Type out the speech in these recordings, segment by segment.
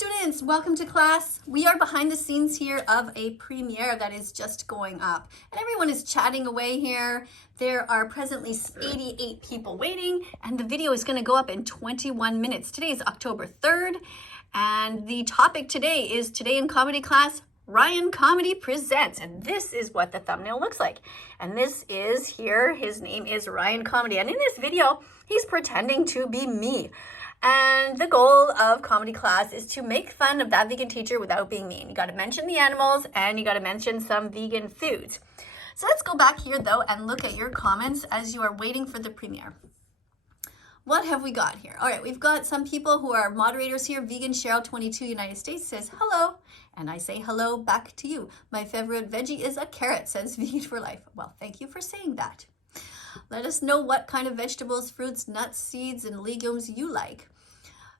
students, welcome to class. We are behind the scenes here of a premiere that is just going up. And everyone is chatting away here. There are presently 88 people waiting, and the video is going to go up in 21 minutes. Today is October 3rd, and the topic today is Today in Comedy Class, Ryan Comedy Presents. And this is what the thumbnail looks like. And this is here, his name is Ryan Comedy. And in this video, he's pretending to be me. And the goal of comedy class is to make fun of that vegan teacher without being mean. You got to mention the animals and you got to mention some vegan foods. So let's go back here though and look at your comments as you are waiting for the premiere. What have we got here? All right, we've got some people who are moderators here. Vegan Cheryl 22 United States says hello, and I say hello back to you. My favorite veggie is a carrot, says Vegan for Life. Well, thank you for saying that. Let us know what kind of vegetables, fruits, nuts, seeds, and legumes you like.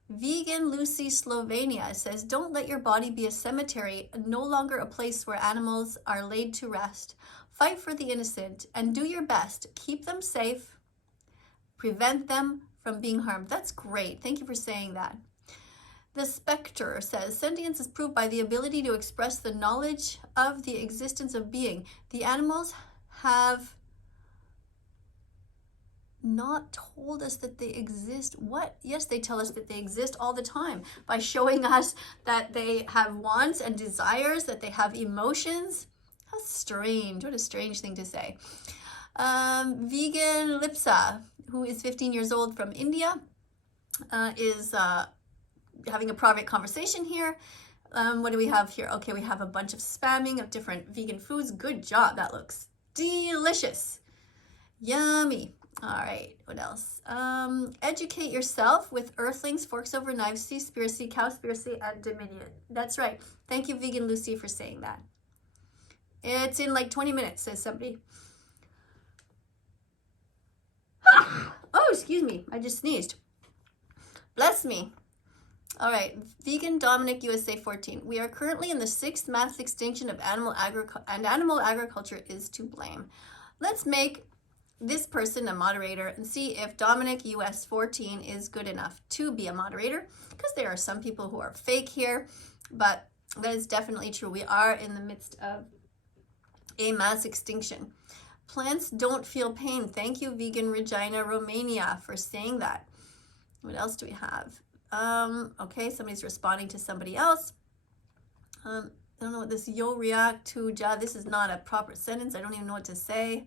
Vegan Lucy Slovenia says, don't let your body be a cemetery, no longer a place where animals are laid to rest. Fight for the innocent and do your best. Keep them safe. Prevent them from being harmed. That's great. Thank you for saying that. The Spectre says, sentience is proved by the ability to express the knowledge of the existence of being. The animals have not told us that they exist. What? Yes, they tell us that they exist all the time by showing us that they have wants and desires, that they have emotions. How strange. What a strange thing to say. Vegan Lipsa, who is 15 years old from India, is having a private conversation here. What do we have here? Okay, we have a bunch of spamming of different vegan foods. Good job. That looks delicious. Yummy. All right, what else? Educate yourself with Earthlings, Forks Over Knives, Seaspiracy, Cowspiracy, and Dominion. That's right. Thank you, Vegan Lucy, for saying that. It's in like 20 minutes, says somebody. Oh, excuse me. I just sneezed. Bless me. All right, Vegan Dominic USA 14. We are currently in the 6th mass extinction of animal agriculture is to blame. Let's make this person a moderator and see if Dominic US 14 is good enough to be a moderator, because there are some people who are fake here, but that is definitely true. We are in the midst of a mass extinction. Plants don't feel pain. Thank you, Vegan Regina Romania, for saying that. What else do we have? Okay, somebody's responding to somebody else. I don't know what this yo react to, ja. This is not a proper sentence. I don't even know what to say.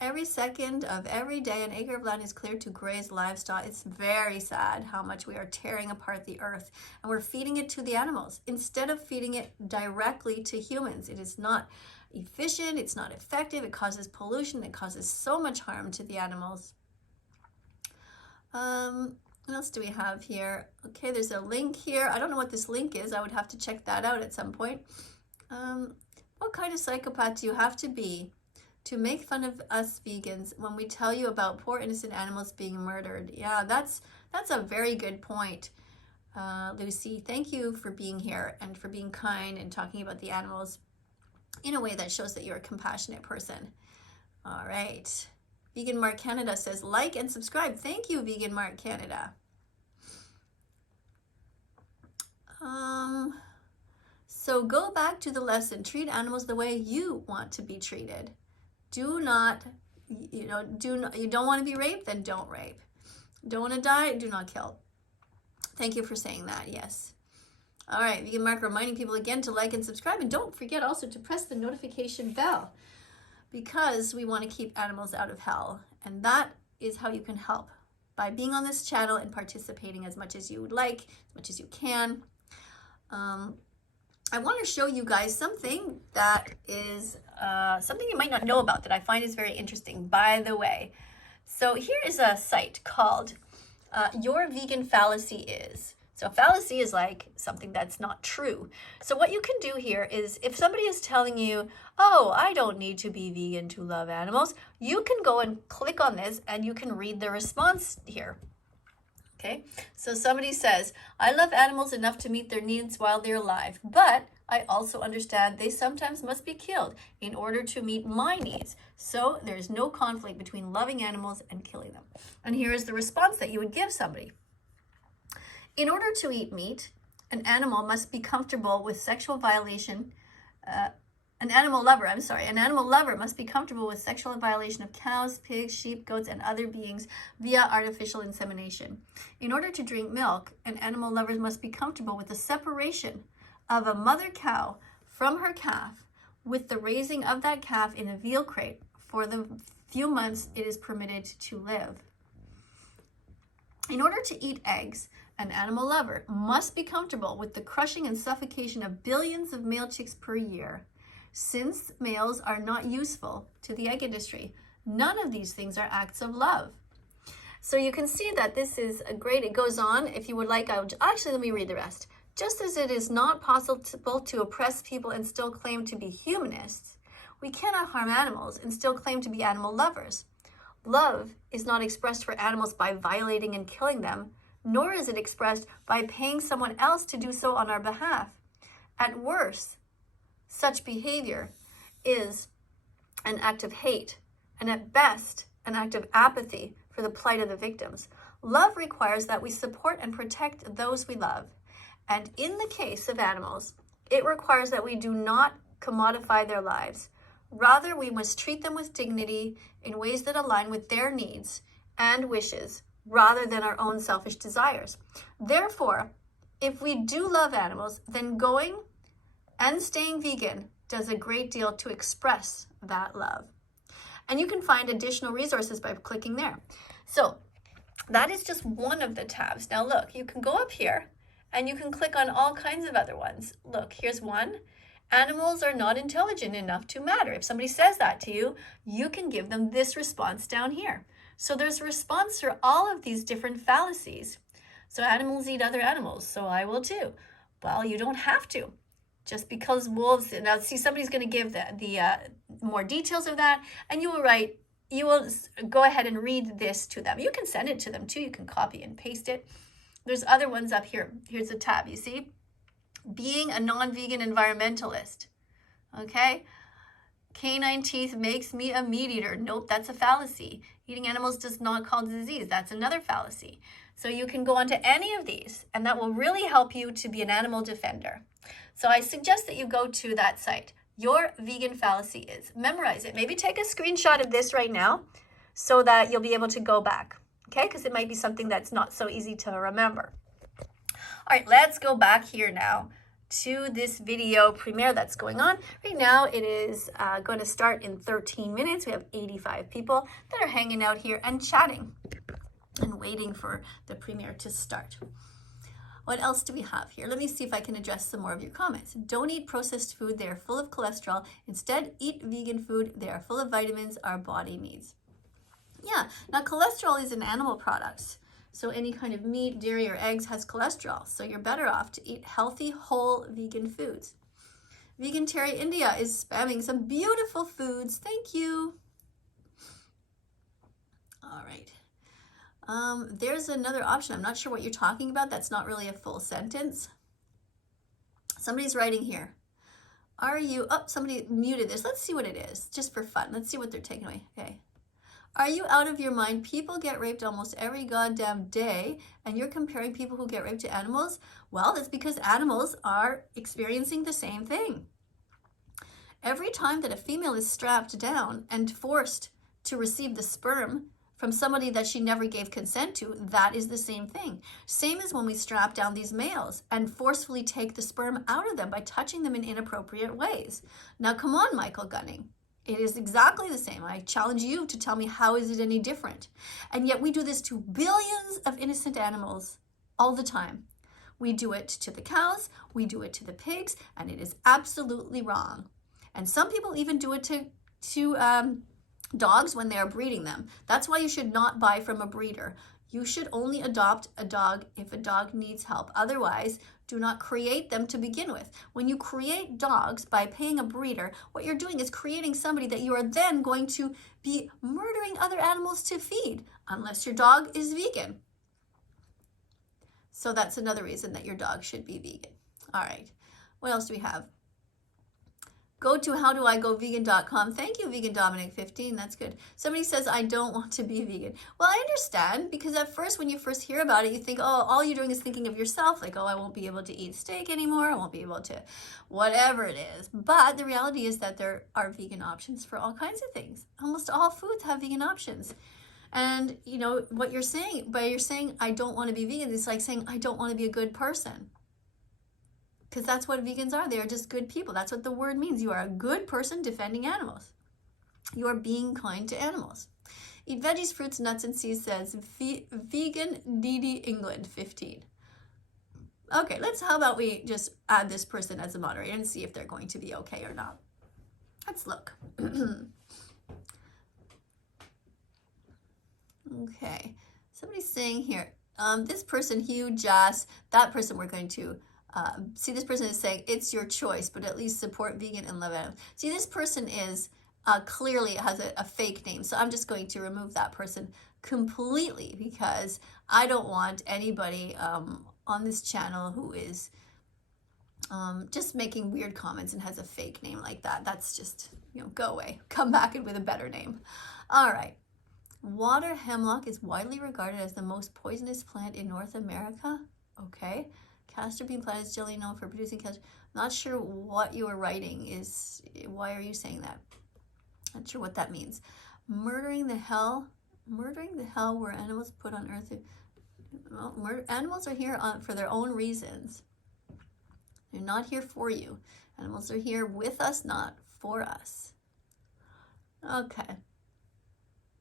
Every second of every day, an acre of land is cleared to graze livestock. It's very sad how much we are tearing apart the earth, and we're feeding it to the animals instead of feeding it directly to humans. It is not efficient. It's not effective. It causes pollution. It causes so much harm to the animals. What else do we have here? Okay, there's a link here. I don't know what this link is. I would have to check that out at some point. What kind of psychopath do you have to be to make fun of us vegans when we tell you about poor innocent animals being murdered? Yeah, that's a very good point, Lucy. Thank you for being here and for being kind and talking about the animals in a way that shows that you're a compassionate person. All right. Vegan Mark Canada says, like and subscribe. Thank you, Vegan Mark Canada. So go back to the lesson. Treat animals the way you want to be treated. Do not, you don't want to be raped, then don't rape. Don't want to die, do not kill. Thank you for saying that, yes. All right, Vegan Mark reminding people again to like and subscribe. And don't forget also to press the notification bell, because we want to keep animals out of hell. And that is how you can help, by being on this channel and participating as much as you would like, as much as you can. I want to show you guys something that is something you might not know about that I find is very interesting, by the way. So here is a site called Your Vegan Fallacy Is. So fallacy is like something that's not true. So what you can do here is, if somebody is telling you, oh, I don't need to be vegan to love animals, you can go and click on this and you can read the response here. Okay, so somebody says, I love animals enough to meet their needs while they're alive, but I also understand they sometimes must be killed in order to meet my needs. So there's no conflict between loving animals and killing them. And here is the response that you would give somebody. In order to eat meat, an animal must be comfortable with sexual violation. An animal lover must be comfortable with sexual violation of cows, pigs, sheep, goats, and other beings via artificial insemination. In order to drink milk, an animal lover must be comfortable with the separation of a mother cow from her calf, with the raising of that calf in a veal crate for the few months it is permitted to live. In order to eat eggs, an animal lover must be comfortable with the crushing and suffocation of billions of male chicks per year. Since males are not useful to the egg industry, none of these things are acts of love. So you can see that this is a great, it goes on. If you would like, actually, let me read the rest. Just as it is not possible to oppress people and still claim to be humanists, we cannot harm animals and still claim to be animal lovers. Love is not expressed for animals by violating and killing them, nor is it expressed by paying someone else to do so on our behalf. At worst, such behavior is an act of hate, and at best, an act of apathy for the plight of the victims. Love requires that we support and protect those we love. And in the case of animals, it requires that we do not commodify their lives. Rather, we must treat them with dignity in ways that align with their needs and wishes, rather than our own selfish desires. Therefore, if we do love animals, then going and staying vegan does a great deal to express that love. And you can find additional resources by clicking there. So that is just one of the tabs. Now look, you can go up here and you can click on all kinds of other ones. Look, here's one. Animals are not intelligent enough to matter. If somebody says that to you, you can give them this response down here. So there's a response for all of these different fallacies. So animals eat other animals, so I will too. Well, you don't have to. Just because wolves, now see, somebody's going to give the more details of that, and you will go ahead and read this to them. You can send it to them too. You can copy and paste it. There's other ones up here. Here's a tab, you see? Being a non-vegan environmentalist. Okay? Canine teeth makes me a meat eater. Nope, that's a fallacy. Eating animals does not cause disease. That's another fallacy. So you can go onto any of these, and that will really help you to be an animal defender. So I suggest that you go to that site. Your vegan fallacy is. Memorize it. Maybe take a screenshot of this right now so that you'll be able to go back. Okay? Because it might be something that's not so easy to remember. All right, let's go back here now to this video premiere that's going on. Right now it is going to start in 13 minutes. We have 85 people that are hanging out here and chatting and waiting for the premiere to start. What else do we have here? Let me see if I can address some more of your comments. Don't eat processed food. They are full of cholesterol. Instead, eat vegan food. They are full of vitamins our body needs. Yeah, now cholesterol is in animal products. So any kind of meat, dairy, or eggs has cholesterol. So you're better off to eat healthy, whole vegan foods. Vegan Terry India is spamming some beautiful foods. Thank you. All right. There's another option. I'm not sure what you're talking about. That's not really a full sentence. Somebody's writing here. Are you, oh, somebody muted this. Let's see what it is, just for fun. Let's see what they're taking away. Okay. Are you out of your mind? People get raped almost every goddamn day, and you're comparing people who get raped to animals? Well, that's because animals are experiencing the same thing. Every time that a female is strapped down and forced to receive the sperm from somebody that she never gave consent to, that is the same thing. Same as when we strap down these males and forcefully take the sperm out of them by touching them in inappropriate ways. Now, come on, Michael Gunning. It is exactly the same. I challenge you to tell me, how is it any different? And yet we do this to billions of innocent animals all the time. We do it to the cows, we do it to the pigs, and it is absolutely wrong. And some people even do it to dogs when they are breeding them. That's why you should not buy from a breeder. You should only adopt a dog if a dog needs help. Otherwise, do not create them to begin with. When you create dogs by paying a breeder, what you're doing is creating somebody that you are then going to be murdering other animals to feed, unless your dog is vegan. So that's another reason that your dog should be vegan. All right, what else do we have? Go to howdoigovegan.com. Thank you, Vegan Dominic 15. That's good. Somebody says, I don't want to be vegan. Well, I understand, because at first, when you first hear about it, you think, oh, all you're doing is thinking of yourself. Like, oh, I won't be able to eat steak anymore. I won't be able to whatever it is. But the reality is that there are vegan options for all kinds of things. Almost all foods have vegan options. And you know what you're saying, by you're saying, I don't want to be vegan, it's like saying, I don't want to be a good person. Because that's what vegans are. They are just good people. That's what the word means. You are a good person defending animals. You are being kind to animals. Eat veggies, fruits, nuts, and seeds, says Vegan Didi England 15. Okay, how about we just add this person as a moderator and see if they're going to be okay or not. Let's look. Okay, somebody's saying here, this person, Hugh, Jas, that person we're going to see. This person is saying, it's your choice, but at least support vegan and love animals. See, this person is clearly has a fake name. So I'm just going to remove that person completely, because I don't want anybody on this channel who is just making weird comments and has a fake name like that. That's just, go away. Come back with a better name. All right. Water hemlock is widely regarded as the most poisonous plant in North America. Okay. Castor bean plant is generally known for producing castor. Not sure what you are writing is. Why are you saying that? Not sure what that means. Murdering the hell were animals put on earth. Well, animals are here for their own reasons. They're not here for you. Animals are here with us, not for us. Okay.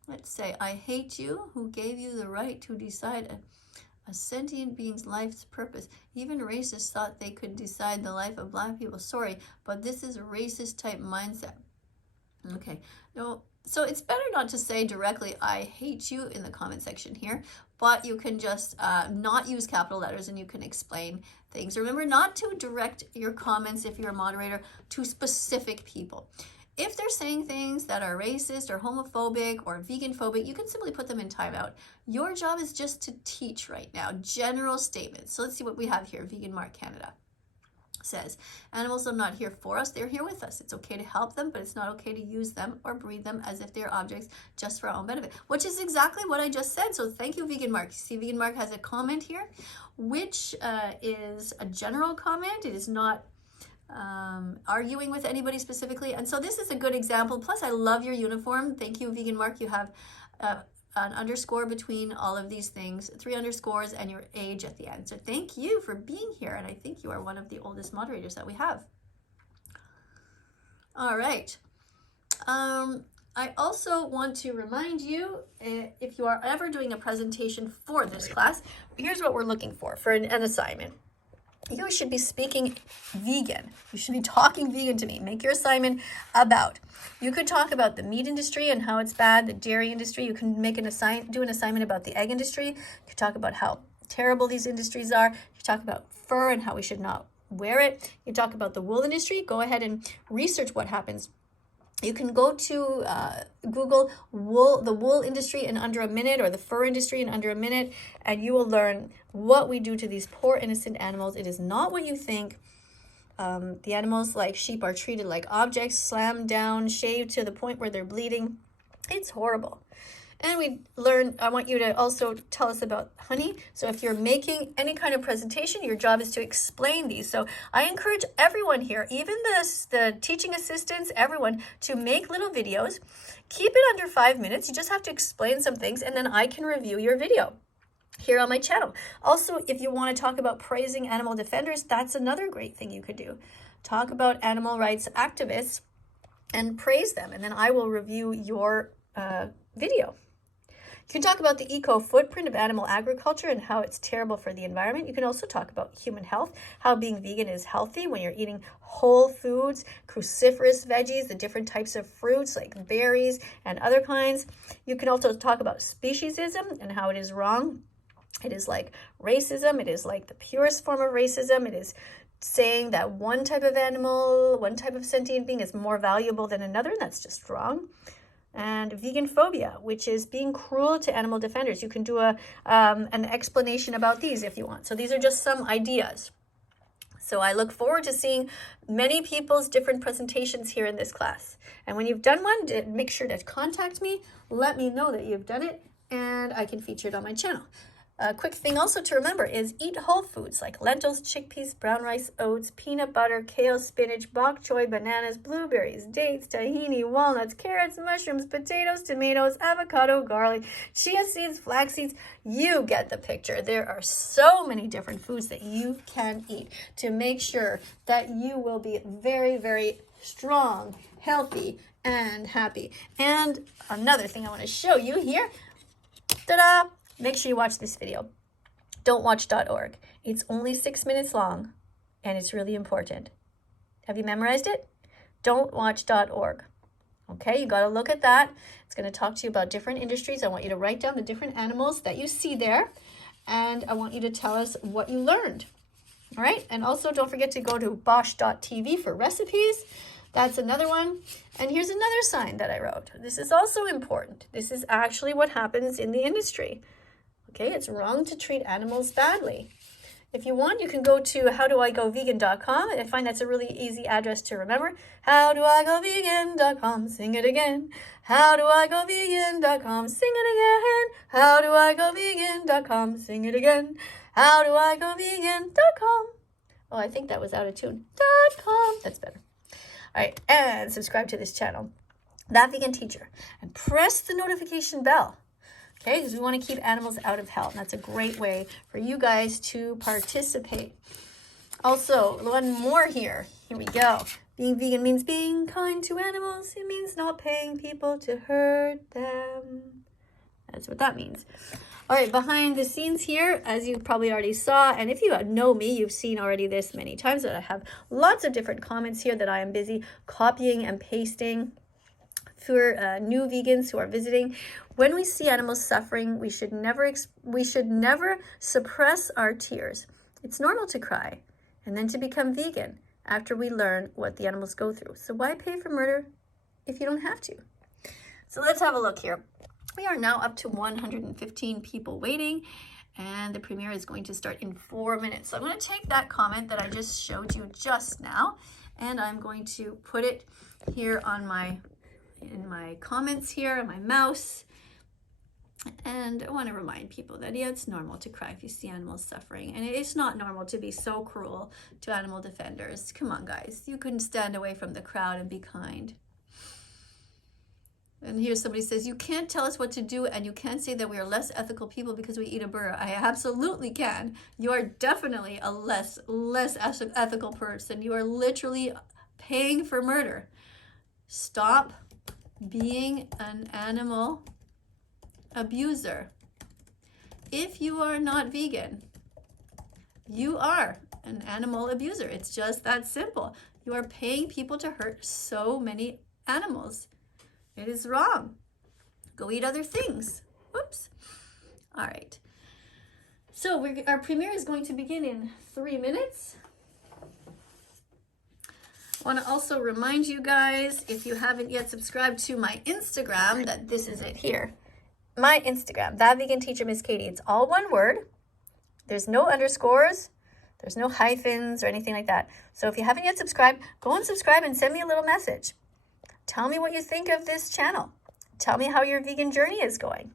Let's say, I hate you who gave you the right to decide a sentient being's life's purpose. Even racists thought they could decide the life of black people. Sorry, but this is a racist type mindset. Okay, no, so it's better not to say directly, I hate you in the comment section here, but you can just not use capital letters and you can explain things. Remember not to direct your comments, if you're a moderator, to specific people. If they're saying things that are racist or homophobic or vegan phobic, you can simply put them in timeout. Your job is just to teach right now, general statements. So let's see what we have here. Vegan Mark Canada says, animals are not here for us, they're here with us. It's okay to help them, but it's not okay to use them or breed them as if they're objects just for our own benefit, which is exactly what I just said. So thank you, Vegan Mark. You see, Vegan Mark has a comment here, which is a general comment. It is not arguing with anybody specifically. And so this is a good example. Plus, I love your uniform. Thank you, Vegan Mark. You have an underscore between all of these things, 3 underscores, and your age at the end. So thank you for being here. And I think you are one of the oldest moderators that we have. All right. I also want to remind you, if you are ever doing a presentation for this class, here's what we're looking for an assignment. You should be speaking vegan. You should be talking vegan to me. Make your assignment about. You could talk about the meat industry and how it's bad, the dairy industry. You can make do an assignment about the egg industry. You could talk about how terrible these industries are. You talk about fur and how we should not wear it. You talk about the wool industry. Go ahead and research what happens. You can go to Google the wool industry in under a minute, or the fur industry in under a minute, and you will learn what we do to these poor innocent animals. It is not what you think. The animals, like sheep, are treated like objects, slammed down, shaved to the point where they're bleeding. It's horrible. And I want you to also tell us about honey. So if you're making any kind of presentation, your job is to explain these. So I encourage everyone here, even the teaching assistants, everyone, to make little videos. Keep it under 5 minutes. You just have to explain some things, and then I can review your video here on my channel. Also, if you want to talk about praising animal defenders, that's another great thing you could do. Talk about animal rights activists and praise them, and then I will review your video. You can talk about the eco footprint of animal agriculture and how it's terrible for the environment. You can also talk about human health, how being vegan is healthy when you're eating whole foods, cruciferous veggies, the different types of fruits like berries and other kinds. You can also talk about speciesism and how it is wrong. It is like racism. It is like the purest form of racism. It is saying that one type of animal, one type of sentient being is more valuable than another, and that's just wrong. And vegan phobia, which is being cruel to animal defenders. You can do an explanation about these if you want. So these are just some ideas. So I look forward to seeing many people's different presentations here in this class. And when you've done one, make sure to contact me. Let me know that you've done it, and I can feature it on my channel. A quick thing also to remember is eat whole foods like lentils, chickpeas, brown rice, oats, peanut butter, kale, spinach, bok choy, bananas, blueberries, dates, tahini, walnuts, carrots, mushrooms, potatoes, tomatoes, avocado, garlic, chia seeds, flax seeds. You get the picture. There are so many different foods that you can eat to make sure that you will be very, very strong, healthy, and happy. And another thing I want to show you here, ta-da! Make sure you watch this video. Don't watch .org. It's only 6 minutes long, and it's really important. Have you memorized it? Don't watch .org. Okay, you got to look at that. It's going to talk to you about different industries. I want you to write down the different animals that you see there, and I want you to tell us what you learned. All right, and also don't forget to go to bosch.tv for recipes. That's another one. And here's another sign that I wrote. This is also important. This is actually what happens in the industry. Okay, it's wrong to treat animals badly. If you want, you can go to howdoigovegan.com. I find that's a really easy address to remember. Howdoigovegan.com, sing it again. Howdoigovegan.com, sing it again. Howdoigovegan.com, sing it again. Howdoigovegan.com. Oh, I think that was out of tune. .com. That's better. All right, and subscribe to this channel, That Vegan Teacher, and press the notification bell. Okay, because we want to keep animals out of hell. And that's a great way for you guys to participate. Also, one more here. Here we go. Being vegan means being kind to animals. It means not paying people to hurt them. That's what that means. All right, behind the scenes here, as you probably already saw, and if you know me, you've seen already this many times, that I have lots of different comments here that I am busy copying and pasting for new vegans who are visiting. When we see animals suffering, we should never suppress our tears. It's normal to cry and then to become vegan after we learn what the animals go through. So why pay for murder if you don't have to? So let's have a look here. We are now up to 115 people waiting, and the premiere is going to start in 4 minutes. So I'm going to take that comment that I just showed you just now, and I'm going to put it here on in my comments here on my mouse. And I want to remind people that, yeah, it's normal to cry if you see animals suffering. And it's not normal to be so cruel to animal defenders. Come on, guys. You can stand away from the crowd and be kind. And here somebody says, you can't tell us what to do, and you can't say that we are less ethical people because we eat a burger. I absolutely can. You are definitely a less ethical person. You are literally paying for murder. Stop being an animal abuser. If you are not vegan, you are an animal abuser. It's just that simple. You are paying people to hurt so many animals. It is wrong. Go eat other things. Whoops. All right. So our premiere is going to begin in 3 minutes. I want to also remind you guys, if you haven't yet subscribed to my Instagram, that this is it here. My Instagram, That Vegan Teacher Miss Kadie. It's all one word. There's no underscores. There's no hyphens or anything like that. So if you haven't yet subscribed, go and subscribe and send me a little message. Tell me what you think of this channel. Tell me how your vegan journey is going.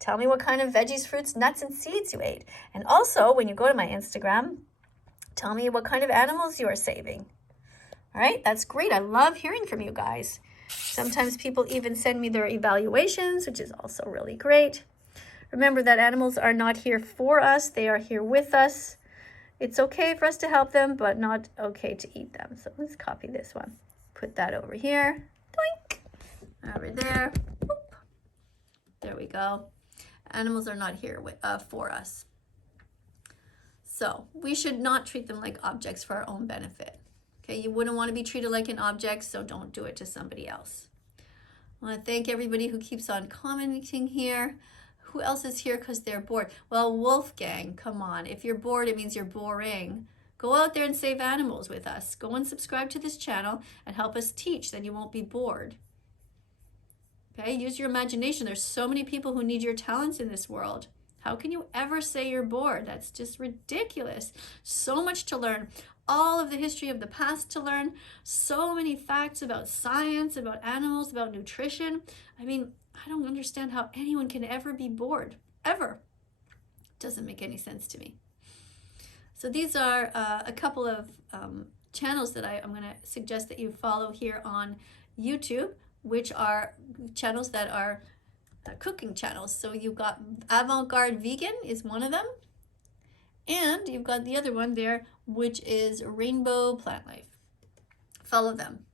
Tell me what kind of veggies, fruits, nuts, and seeds you ate. And also, when you go to my Instagram, tell me what kind of animals you are saving. All right, that's great. I love hearing from you guys. Sometimes people even send me their evaluations, which is also really great. Remember that animals are not here for us. They are here with us. It's okay for us to help them, but not okay to eat them. So let's copy this one. Put that over here. Doink. Over there. Boop. There we go. Animals are not here for us. So we should not treat them like objects for our own benefit. Okay, you wouldn't want to be treated like an object, so don't do it to somebody else. I want to thank everybody who keeps on commenting here. Who else is here because they're bored? Well, Wolfgang, come on. If you're bored, it means you're boring. Go out there and save animals with us. Go and subscribe to this channel and help us teach, then you won't be bored. Okay, use your imagination. There's so many people who need your talents in this world. How can you ever say you're bored? That's just ridiculous. So much to learn. all of the history of the past to learn, so many facts about science, about animals, about nutrition. I mean, I don't understand how anyone can ever be bored, ever. Doesn't make any sense to me. So these are a couple of channels that I'm going to suggest that you follow here on YouTube, which are channels that are cooking channels. So you've got Avant-Garde Vegan is one of them. And you've got the other one there, which is Rainbow Plant Life. Follow them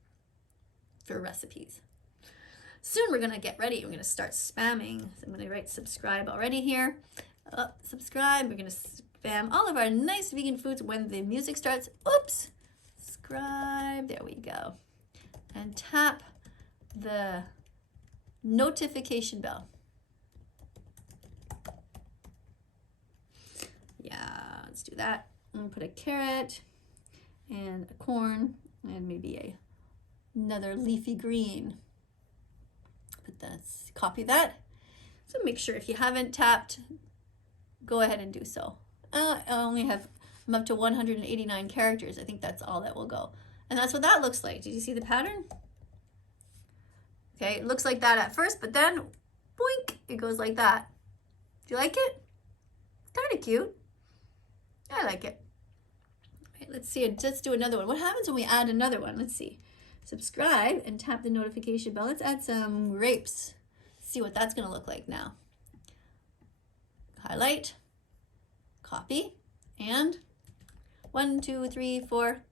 for recipes. Soon we're going to get ready. We're going to start spamming. So I'm going to write subscribe already here. Subscribe. We're going to spam all of our nice vegan foods when the music starts. Oops. Subscribe. There we go. And tap the notification bell. Yeah, let's do that. I'm gonna put a carrot and a corn and maybe another leafy green. Put this, copy that. So make sure if you haven't tapped, go ahead and do so. I only have, I'm up to 189 characters. I think that's all that will go. And that's what that looks like. Did you see the pattern? Okay, it looks like that at first, but then, boink, it goes like that. Do you like it? It's kind of cute. I like it. Right, let's see, let's do another one. What happens when we add another one? Let's see. Subscribe and tap the notification bell. Let's add some grapes. See what that's gonna look like now. Highlight, copy, and 1, 2, 3, 4.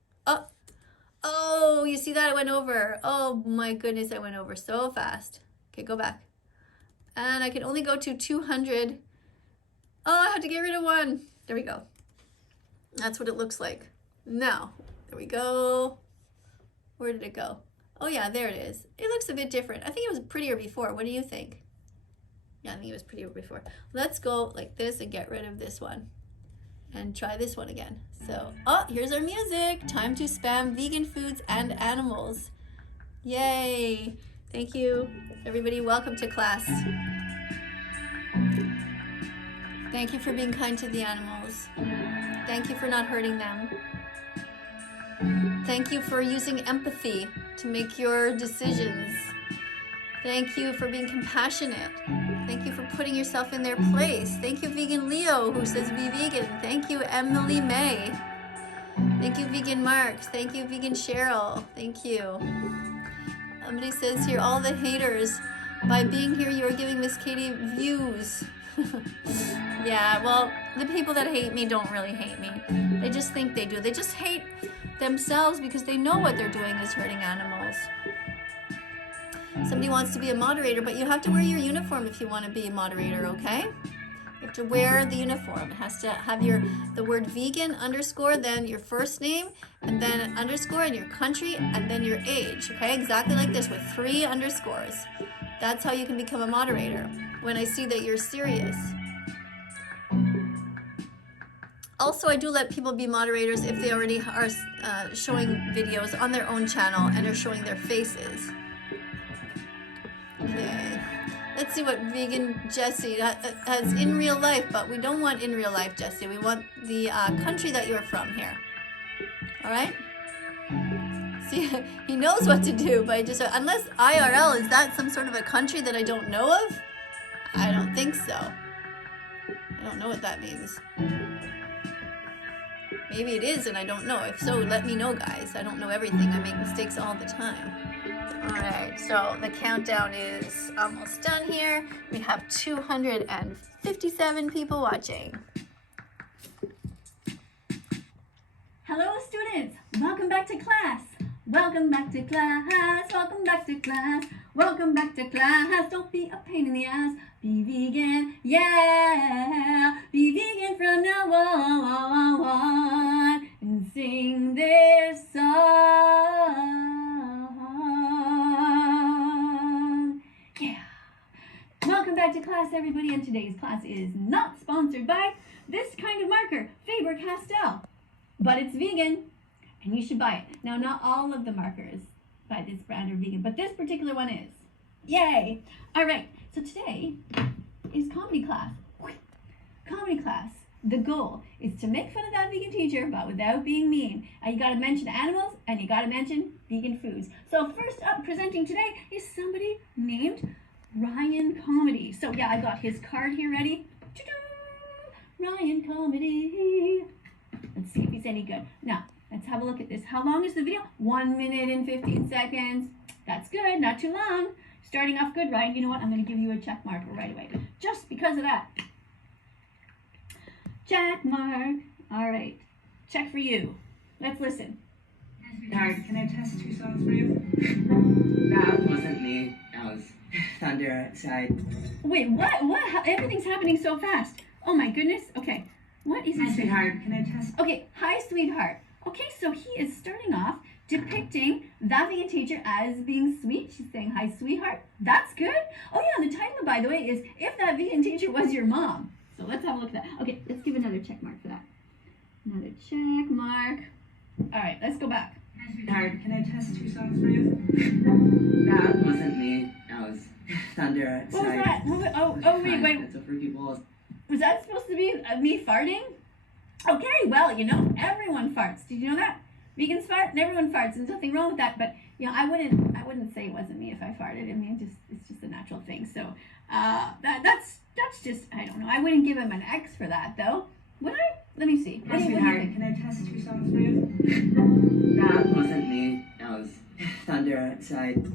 Oh, you see that? It went over. Oh my goodness, I went over so fast. Okay, go back. And I can only go to 200. Oh, I have to get rid of one. There we go. That's what it looks like. Now, there we go. Where did it go? Oh yeah, there it is. It looks a bit different. I think it was prettier before. What do you think? Yeah, I think it was prettier before. Let's go like this and get rid of this one. And try this one again. So, oh, here's our music. Time to spam vegan foods and animals. Yay. Thank you, everybody. Welcome to class. Thank you for being kind to the animals. Thank you for not hurting them. Thank you for using empathy to make your decisions. Thank you for being compassionate. Thank you for putting yourself in their place. Thank you, Vegan Leo, who says be vegan. Thank you, Emily May. Thank you, Vegan Mark. Thank you, Vegan Cheryl. Thank you. Somebody says here, all the haters. By being here, you are giving Miss Katie views. Yeah, well, the people that hate me don't really hate me. They just think they do. They just hate themselves because they know what they're doing is hurting animals. Somebody wants to be a moderator, but you have to wear your uniform if you want to be a moderator, okay? You have to wear the uniform. It has to have the word vegan _ then your first name, and then an underscore and your country, and then your age, okay? Exactly like this with 3 underscores. That's how you can become a moderator, when I see that you're serious. Also, I do let people be moderators if they already are showing videos on their own channel and are showing their faces. Okay, let's see what Vegan Jessie has in real life, but we don't want in real life Jessie. We want the country that you're from here. All right? See, he knows what to do, but unless IRL, is that some sort of a country that I don't know of? I don't think so. I don't know what that means. Maybe it is and I don't know. If so, let me know, guys. I don't know everything. I make mistakes all the time. Alright, so the countdown is almost done here. We have 257 people watching. Hello students, welcome back to class. Welcome back to class, welcome back to class. Welcome back to class, don't be a pain in the ass. Be vegan, yeah. Be vegan from now on. And sing this song. Yeah. Welcome back to class, everybody. And today's class is not sponsored by this kind of marker, Faber-Castell. But it's vegan, and you should buy it. Now, not all of the markers by this brand are vegan, but this particular one is. Yay! All right, so today is comedy class. Comedy class. The goal is to make fun of that vegan teacher, but without being mean. And you got to mention animals, and you got to mention vegan foods. So first up presenting today is somebody named Ryan Comedy. So yeah, I got his card here ready. Ta-da! Ryan Comedy. Let's see if he's any good. Now, let's have a look at this. How long is the video? 1 minute and 15 seconds. That's good, not too long. Starting off good, Ryan. You know what? I'm going to give you a check marker right away. Just because of that. Check mark. All right. Check for you. Let's listen. Sweetheart, can I test 2 songs for you? That wasn't me. That was thunder outside. Wait, what? What? Everything's happening so fast. Oh my goodness. Okay. What is Hi, this? sweetheart, can I test? Okay. Hi, sweetheart. Okay, so he is starting off depicting that vegan teacher as being sweet. She's saying, hi, sweetheart. That's good. Oh yeah, and the title, by the way, is If That Vegan Teacher Was Your Mom. So let's have a look at that. Okay, let's give another check mark for that. Another check mark. All right, let's go back. Hi, sweetheart, can I test 2 songs for you? That wasn't me. That was thunder outside. What was that? Oh, wait. That's a freaky balls. Was that supposed to be me farting? Okay, well, you know, everyone farts. Did you know that? Vegans fart and everyone farts. There's nothing wrong with that, but you know, I wouldn't say it wasn't me if I farted. I mean, it's just a natural thing. So that's just, I don't know. I wouldn't give him an X for that though. Would I? Let me see. Hi, What do you sweetheart, think? can I test 2 songs for you? That wasn't me. That was thunder outside.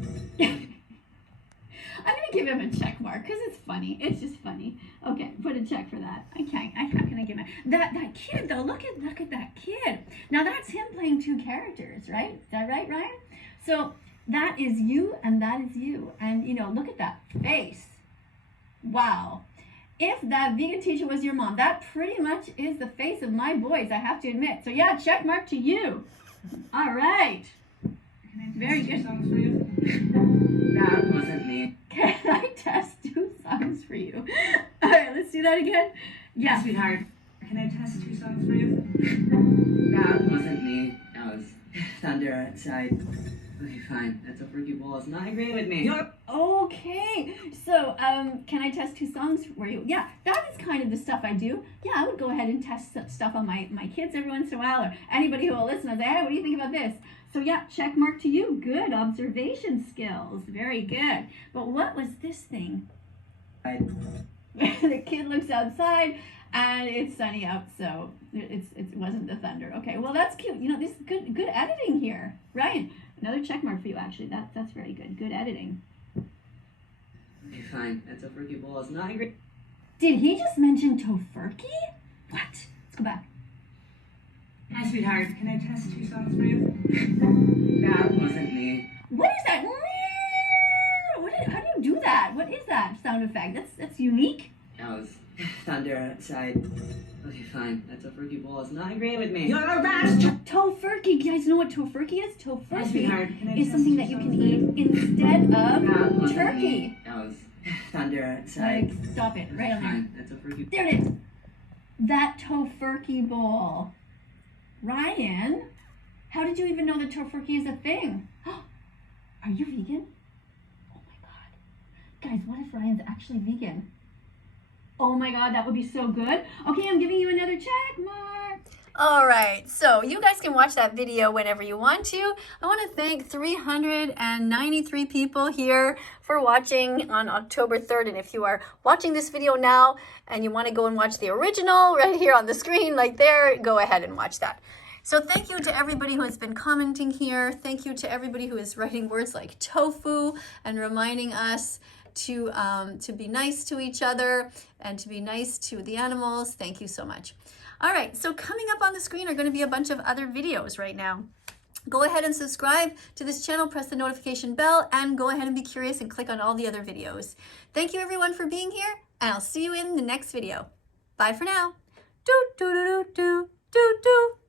I'm gonna give him a check mark because it's funny. It's just funny. Okay, put a check for that. Okay, how can I give him that kid though? Look at that kid. Now that's him playing 2 characters, right? Is that right, Ryan? So that is you and that is you. And you know, look at that face. Wow. If that vegan teacher was your mom, that pretty much is the face of my boys, I have to admit. So yeah, check mark to you. All right. Very good. Songs for you? That wasn't me. Can I test 2 songs for you? All right, let's do that again. Yeah. Hi, sweetheart, can I test 2 songs for you? That wasn't me. That was thunder outside. Okay, fine. That's a freaky balls. Not agree with me. Okay, so can I test 2 songs for you? Yeah, that is kind of the stuff I do. Yeah, I would go ahead and test stuff on my kids every once in a while, or anybody who will listen. I'll say, hey, what do you think about this? So yeah, check mark to you. Good observation skills. Very good. But what was this thing? The kid looks outside and it's sunny out, so it wasn't the thunder. Okay, well that's cute. You know, this is good editing here. Ryan, another check mark for you actually. That's very good. Good editing. Okay, fine. That's a freaky balls. Not agree. Did he just mention tofurkey? What? Let's go back. Hi, sweetheart. Can I test 2 songs for you? That wasn't me. What is that? How do you do that? What is that sound effect? That's unique. That was thunder outside. Okay, fine. That's a freaky balls. Not agree with me. You're a bastard. Tofurkey. You guys know what tofurkey is? Hi, sweetheart. Can I Tofurkey is test something 2 that you songs can for you? eat instead That of wasn't turkey. me. That was thunder outside. Like, stop it. Right on there. Fine. That's a freaky. There it is. That tofurkey bowl. Ryan, how did you even know that tofurkey is a thing? Are you vegan? Oh my God. Guys, what if Ryan's actually vegan? Oh my God, that would be so good. Okay, I'm giving you another check mark. All right, so you guys can watch that video whenever you want to. I want to thank 393 people here for watching on October 3rd. And if you are watching this video now and you want to go and watch the original right here on the screen, like there, go ahead and watch that. So thank you to everybody who has been commenting here. Thank you to everybody who is writing words like tofu and reminding us to be nice to each other and to be nice to the animals. Thank you so much. All right, so coming up on the screen are going to be a bunch of other videos right now. Go ahead and subscribe to this channel, press the notification bell, and go ahead and be curious and click on all the other videos. Thank you everyone for being here, and I'll see you in the next video. Bye for now. Do, do, do, do, do, do, do.